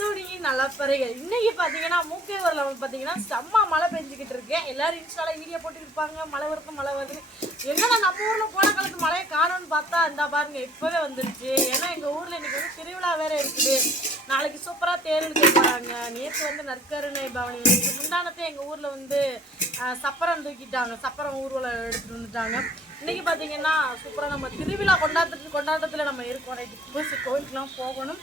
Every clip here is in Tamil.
தோடி நல்லா பாருங்க இன்னைக்கு பார்த்தீங்கன்னா மூக்கே ஊர்ல பார்த்தீங்கன்னா செம்ம மழை பெஞ்சிக்கிட்டு இருக்கு. எல்லாரும் இன்ஸ்டால வீடியோ போட்டுருப்பாங்க. மழை வருது மழை வருது. என்னடா நம்ம ஊரில் போன காலத்து மழையை காணும்னு பார்த்தா இந்த பாருங்க இப்போவே வந்துருச்சு. ஏன்னா எங்கள் ஊரில் இன்னைக்கு வந்து திருவிழா வேற இருக்குது. நாளைக்கு சூப்பராக தேர் எடுத்து நேற்று வந்து நற்கருணை பவனி. வந்துச்சு முந்தானத்தை எங்கள் ஊரில் வந்து சப்பரம் தூக்கிட்டாங்க. சப்பரம் ஊர்வலம் எடுத்துகிட்டு வந்துட்டாங்க. இன்றைக்கி பார்த்தீங்கன்னா சூப்பராக நம்ம திருவிழா கொண்டாட்டத்து கொண்டாட்டத்தில் நம்ம இருக்கோம். ரைட்டு கோயிலுக்குலாம் போகணும்.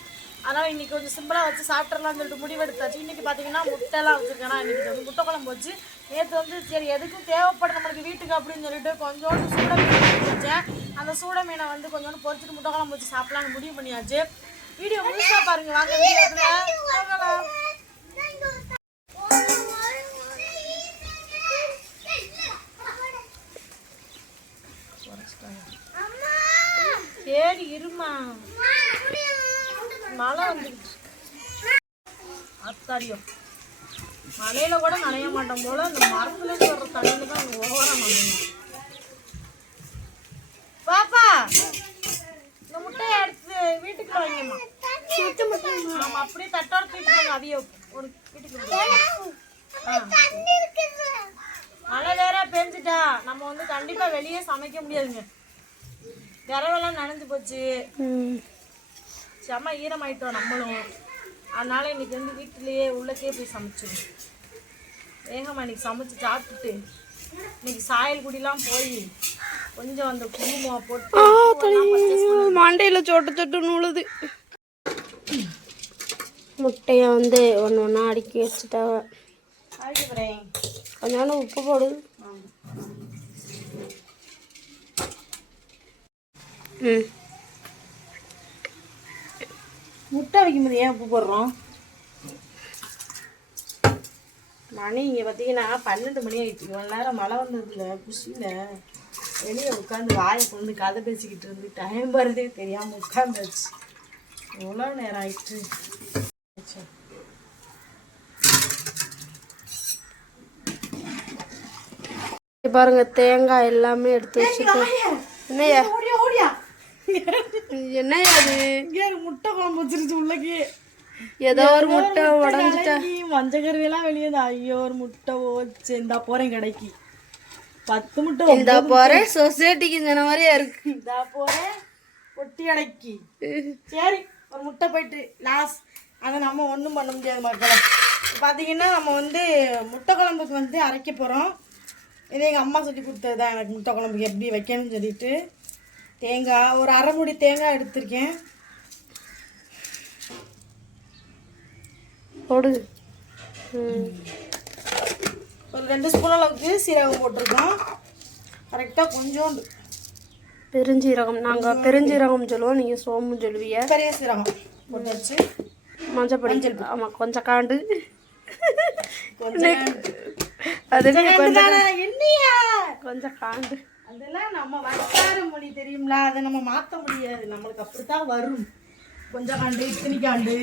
அதனால் இன்னைக்கு கொஞ்சம் சிம்பிளாக வச்சு சாப்பிட்றலாம்னு சொல்லிட்டு முடிவெடுத்தாச்சு. இன்னைக்கு பார்த்தீங்கன்னா முட்டைலாம் வச்சுருக்கேன். இன்றைக்கி வந்து முட்டை குழம்பு வச்சு நேற்று வந்து சரி எதுக்கும் தேவைப்படும் நம்மளுக்கு வீட்டுக்கு அப்படின்னு சொல்லிட்டு கொஞ்சோண்டு சூட மீன் வச்சேன் அந்த சூட மீனை வந்து கொஞ்சோண்டு பொறிச்சிட்டு முட்டை குழம்பு வச்சு சாப்பிட்லான்னு முடிவு பண்ணியாச்சு. வீடியோ முழுசாக பாருங்க. வாங்க வீடியோக்குள்ள சரி இருமா. மழை வந்துடுச்சு. அத்தாரியம் மழையில கூட நனைய மாட்டோம் போல இந்த மரத்துல இருந்து வர்ற தண்ணியில தான் அங்க ஓரம் பாப்பா இந்த முட்டையை எடுத்து வீட்டுக்கு வாங்கம்மா. ஆமா அப்படியே தட்டோட தூக்கிட்டு அவிய. ஒரு வீட்டுக்கு மழை வேற பெஞ்சிட்டா. நம்ம வந்து கண்டிப்பா வெளியே சமைக்க முடியாதுங்க. விரவெல்லாம் நனைஞ்சு போச்சு. செம்ம ஈரமாயிட்டோம் நம்மளும். அதனால இன்னைக்கு வந்து வீட்டிலேயே உள்ளக்கே போய் சமைச்சிடும் வேகமா இன்னைக்கு சமைச்சு சாப்பிட்டுட்டு இன்னைக்கு சாயல் குடிலாம் போய் கொஞ்சம் அந்த குங்குமம் போட்டு மண்டையில் சொட்டு சொட்டு நூழுது முட்டையை வந்து ஒன்று ஒன்றா அடுக்கி வச்சுட்டாவ. கொஞ்சோண்டு உப்பு போடு. ம். முட்டை வைக்கும்போது ஏன் உப்பு போடுறோம்? மணி இங்கே பார்த்தீங்கன்னா பன்னெண்டு மணி ஆயிடுச்சு இவ்வளோ நேரம் மழை வந்ததுல குஷியில் வெளியே உட்காந்து வாயை கொண்டு கதை பேசிக்கிட்டு இருந்து டைம் போகிறதே தெரியாமல் உட்காந்தாச்சு எவ்வளோ நேரம் ஆயிடுச்சு பாருங்க தேங்காய் எல்லாமே எடுத்து வச்சுட்டு என்னையா என்னையா அது? முட்டை குழம்பு வச்சிருச்சு உள்ளக்கே. ஏதோ ஒரு முட்டை உடஞ்சிட்டா. மஞ்சள் கருவியெல்லாம் வெளியே ஐயோ ஒரு முட்டை ஓச்சு இந்தா போகிறேன் கடைக்கு. பத்து முட்டை இந்த போறேன் சொசைட்டிக்கு சொன்ன மாதிரியா இருக்கு. இந்தா போகிறேன் ஒட்டி அடைக்கி. சரி ஒரு முட்டை போயிட்டு லாஸ். அதை நம்ம ஒன்றும் பண்ண முடியாது மக்களை. பார்த்தீங்கன்னா நம்ம வந்து முட்டை குழம்புக்கு வந்து அரைக்க போகிறோம் இது எங்கள் அம்மா சொல்லி கொடுத்தது தான் எனக்கு முட்டை குழம்புக்கு எப்படி வைக்கணும்னு சொல்லிட்டு. தேங்காய் ஒரு அரை மூடி தேங்காய் எடுத்திருக்கேன். போடு. ஒரு ரெண்டு ஸ்பூன் அளவுக்கு சீரகம் போட்டிருக்கோம். கரெக்டாக கொஞ்சோண்டு. பெருஞ்சீரகம். நாங்கள் பெருஞ்சீரகம் சொல்லுவோம் நீங்கள் சோம்பு சொல்லுவீங்க. பெரிய சீரகம் போட்டாச்சு. மஞ்சப்பொடி. ஆமாம் கொஞ்சம் காண்டு. கொஞ்சம் காண்டு. அதெல்லாம் நம்ம வட்டார மொழி தெரியும்ல அதை நம்ம மாற்ற முடியாது. நம்மளுக்கு அப்படித்தான் வரும். கொஞ்சம் காண்டு இத்தனி காண்டு.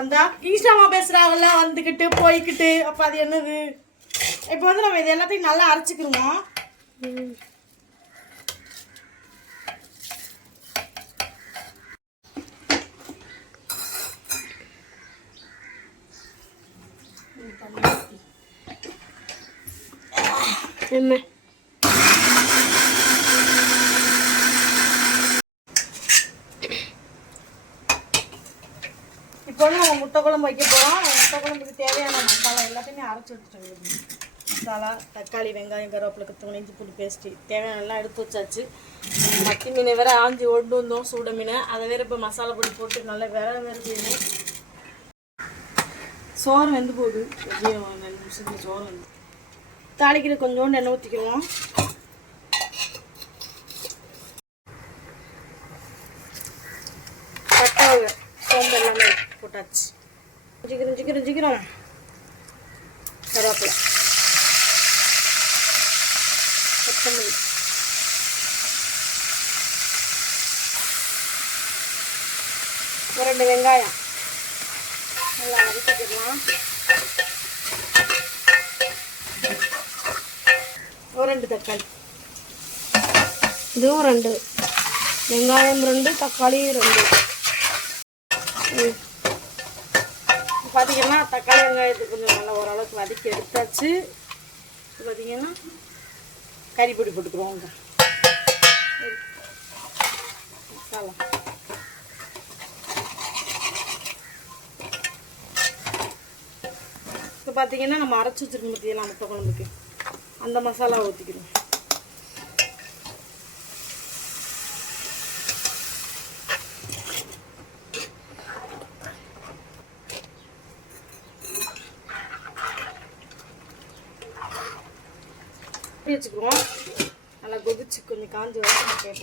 அந்த ஈஷாமா பேசுகிறாங்கல்ல வந்துக்கிட்டு போய்கிட்டு அப்போ அது என்னது? இப்போ வந்து நம்ம இது எல்லாத்தையும் நல்லா அரைச்சிக்கிருவோம். என்ன? இப்போ வந்து நம்ம முட்டை குழம்பு வைக்க போகிறோம் முட்டை குழம்புக்கு தேவையான மசாலா எல்லாத்தையுமே அரைச்சி வச்சுட்டு மசாலா தக்காளி வெங்காயம் கருவேப்பிலை கத்து இஞ்சி பூண்டு பேஸ்ட்டு தேவையான எடுத்து வச்சாச்சு. மத்தி மீனை வேற ஆஞ்சி ஒண்டு வந்தோம் சூட மீனை. அதை வேற இப்போ மசாலா பொடி போட்டு நல்லா வேற வேற சோறு வெந்து போகுது. ரெண்டு நிமிஷத்துக்கு சோறு வந்து தாளிக்கிற கொஞ்சோண்டு எண்ணெய் ஊற்றிக்கிடுவோம் பட்டை சோம்பு எல்லாமே போட்டாச்சு ஜிக்கிறோம் ஜிக்கிறோம் ஜிக்கிறோம் கருவேப்பிலை. கொத்தமல்லி. ஒரு ரெண்டு வெங்காயம். நல்லா வதக்கிக்கலாம் ஒரு ரெண்டு தக்காளி. இதுவும் ரெண்டு. வெங்காயம் ரெண்டு தக்காளி ரெண்டு. பார்த்தீங்கன்னா தக்காளி வெங்காயத்தை கொஞ்சம் நல்லா ஓரளவுக்கு வதக்கி எடுத்தாச்சு. இப்போ பார்த்தீங்கன்னா கறிப்பொடி போட்டுக்கிறோங்க. மசாலா இப்போ பார்த்தீங்கன்னா நம்ம அரைச்சி வச்சுருக்கோம் பார்த்தீங்களா முட்டை குழம்புக்கு. அந்த மசாலா ஊற்றிக்கிறோம் இப்படி வச்சுக்குவோம். நல்லா கொதிச்சு கொஞ்சம் காஞ்சி வரைக்கும் முட்டையை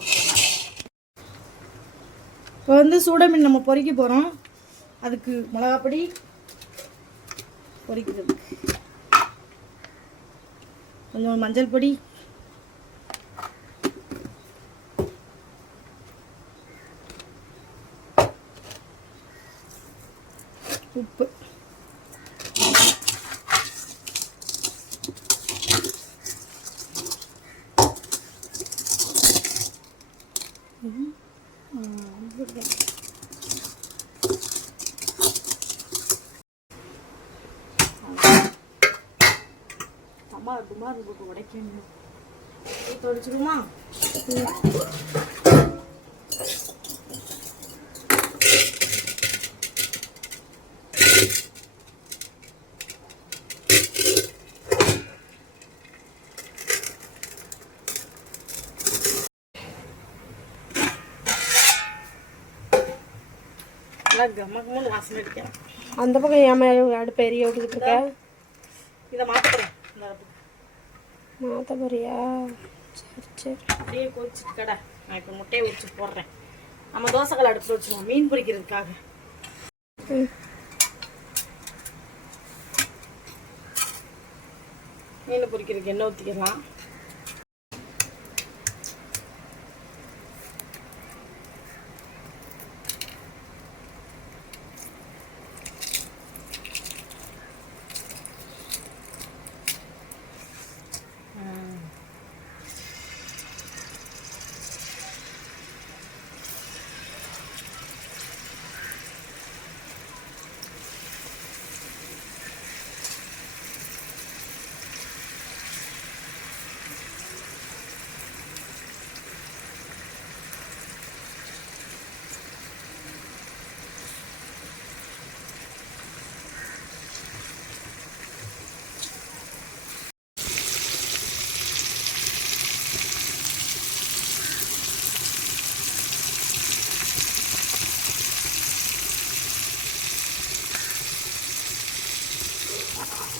இப்போ வந்து சூடமீன் நம்ம பொறிக்க போகிறோம் அதுக்கு மிளகாப்பொடி பொரிக்கிறது கொஞ்சம் மஞ்சள் பொடி. உப்பு. அம்மா குமார் போட்டு உடைக்கணும் தொடச்சிருமா அந்த பக்கம் ஏன் அடுப்பு எரிய விட்டுக்கிட்டு இருக்க? இதை மாற்றப்படுறேன் போறியா சரி சரி. அப்படியே கொதிச்சுட்டு கடை. நான் இப்போ முட்டையை வச்சு போடுறேன். நம்ம தோசைக்கல் அடுப்பில் வச்சுருவோம் மீன் பொரிக்கிறதுக்காக. ம். மீன் பொரிக்கிறதுக்கு எண்ணெய் ஊற்றிக்கலாம்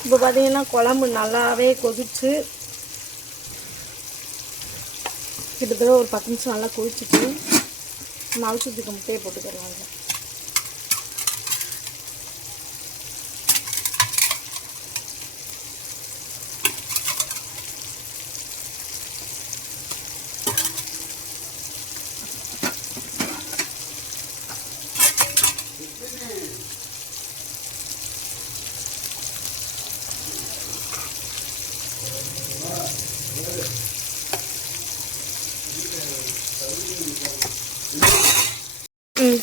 இப்போ பார்த்தீங்கன்னா குழம்பு நல்லாவே கொதிச்சு கிட்டத்தட்ட ஒரு பத்து நிமிஷம் நல்லா கொதிச்சிட்டு நம்ம அவிச்சதுக்கு முட்டையை போட்டுக்கிறோம் ம்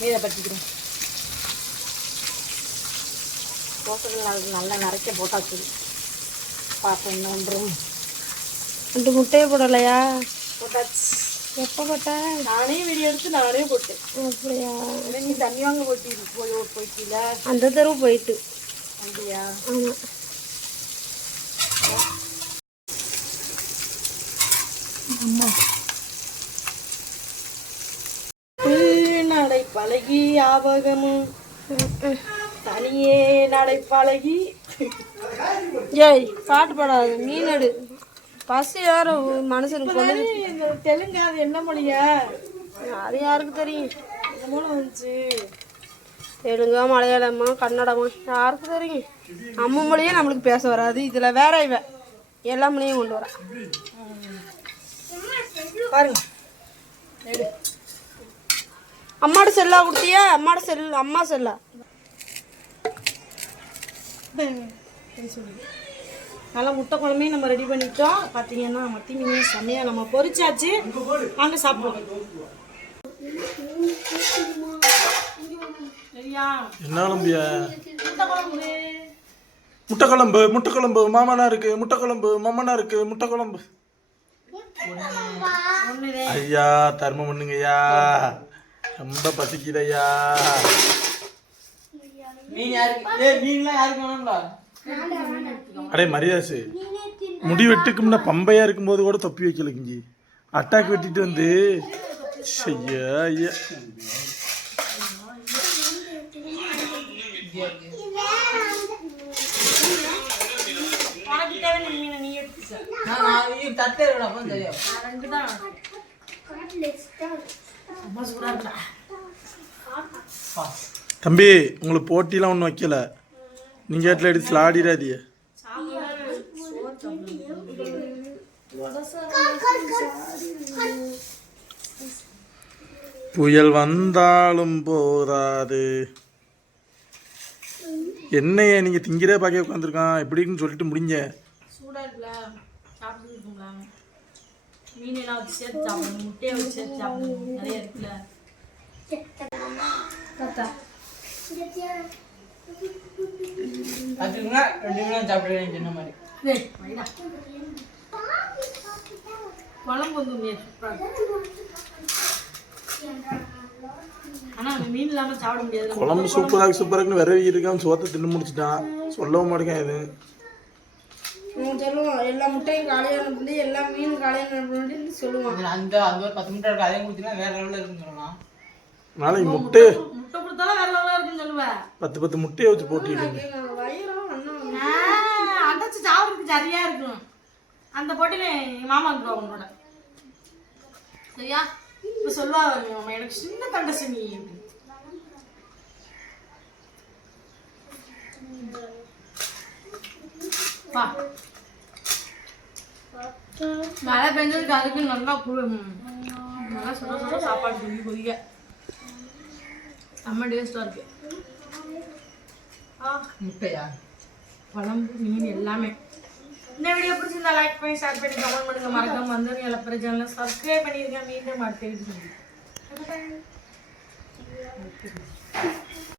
பற்றிக்கிறோம் தோசைகள் அது நல்லா நிறைக்க போட்டாச்சு பார்ப்போம் என்ன ரெண்டு முட்டையை போடலையா? போட்டாச்சு. எப்போ போட்ட? நானே வீடியோ எடுத்து நானே போட்டேன். அப்படியா? நீ தண்ணி வாங்க போட்டி போய் போயிட்டீல? அந்த தெருவு போயிட்டு. அப்படியா? ஆமாம் நடை பழகி ஆபகமும் தனியே நடை பழகி. ஏய் பாட்டு பாடாது மீன் எடு. பசி வேற மனுஷனுக்கு தெலுங்கு அது என்ன மொழியா? அது யாருக்கு தெரியும்? மூலம் வந்துச்சு. தெலுங்கா மலையாளமா கன்னடமா யாருக்கு தெரியும்? நம்ம மொழியே நம்மளுக்கு பேச வராது. இதில் வேற இவ. எல்லா மொழியும் கொண்டு வரா. பாருங்க. எடு அம்மாட செல்லா கொடுத்தியா? அம்மாட செல் அம்மா செல்லா. நல்லா முட்டை குழம்பையும் நம்ம ரெடி பண்ணிட்டோம். பார்த்தீங்கன்னா மத்தி மீன் செம்மையாக நம்ம பொரிச்சாச்சு. வாங்க சாப்பிடுவோம். முட்டை குழம்பு. முட்டை குழம்பு முட்டை குழம்பு மாமனா இருக்கு முட்டை குழம்பு மாமனா இருக்கு முட்டை குழம்பு. ஒண்ணுதே ஐயா தர்மம் பண்ணுங்கய்யா. ரொம்ப பசிக்குதையா? மீன் யாருக்கு? ஏய் மீன்லாம் யாருக்கு வேணும்டா? அடே மரியாசு. முடி வெட்டுக்கும்னா பம்பையா இருக்கும்போது கூட தொப்பி வைக்கல கிஞ்சி. அட்டாக் வெட்டிட்டு வந்து ஐயா. நான் தட்டே தம்பி உங்களுக்கு போட்டிலாம் ஒன்றும் வைக்கல. நீங்க ஏட்டில் எடுத்து ஆடிடாதீங்க புயல் வந்தாலும் போதாது. என்னைய நீங்க திங்கிறே பார்க்க உட்காந்துருக்கான் எப்படின்னு சொல்லிட்டு முடிங்க சூடா இருக்குல்ல சாப்பிட்டு இருக்கும்ல மீன் எல்லாம் வச்சு சேர்த்து சாப்பிடணும் முட்டையை வச்சு சேர்த்து சாப்பிடணும். நிறைய இருக்குல்ல. பார்த்துக்கோங்க ரெண்டு மீனும் சொன்ன மாதிரி. குழம்பு வந்து குழம்பு சூப்பராக சூப்பராக விரவி இருக்கான் சோத்தை தின்னு முடிச்சிட்டான். சொல்லவும் மாட்டேங்க இது அவன் சொல்லுவான் எல்லா முட்டையும் காலையில் அனுப்புது எல்லா மீனும் காலையில் அனுப்புன்னு சொல்லுவான். அந்த அந்த ஒரு பத்து முட்டை இருக்கு அதையும் கொடுத்தீங்கன்னா வேற லெவலில் இருக்குன்னு சொல்லலாம். நாளைக்கு முட்டை முட்டை. கொடுத்தாலும் வேற லெவலா இருக்குன்னு சொல்லுவேன். பத்து பத்து முட்டையை வச்சு போட்டிடுங்க வயிறும் அண்ணன் அடைச்சு சாப்பிட்றதுக்கு சரியா இருக்கும். அந்த போட்டியில எங்க மாமா வந்துருவா உங்களோட சரியா? இப்ப சொல்லுவா எங்க மாமா, எனக்கு சின்ன தண்டசி நீ வா. மழை பெஞ்சதுக்கு அதுக்கு நல்லா குழு நல்லா சுட சுட சாப்பாடு கொதி கொதிக்க. செம்ம டேஸ்டா இருக்கு. முட்டையா? குழம்பு மீன் எல்லாமே. இந்த வீடியோ பிடிச்சிருந்தா லைக் பண்ணி ஷேர் பண்ணி கமெண்ட் பண்ணுங்க. மறக்காம வந்து எல்லா பிரச்சனை சப்ஸ்கிரைப் பண்ணிருங்க. மீண்டும் அடுத்த வீடியோ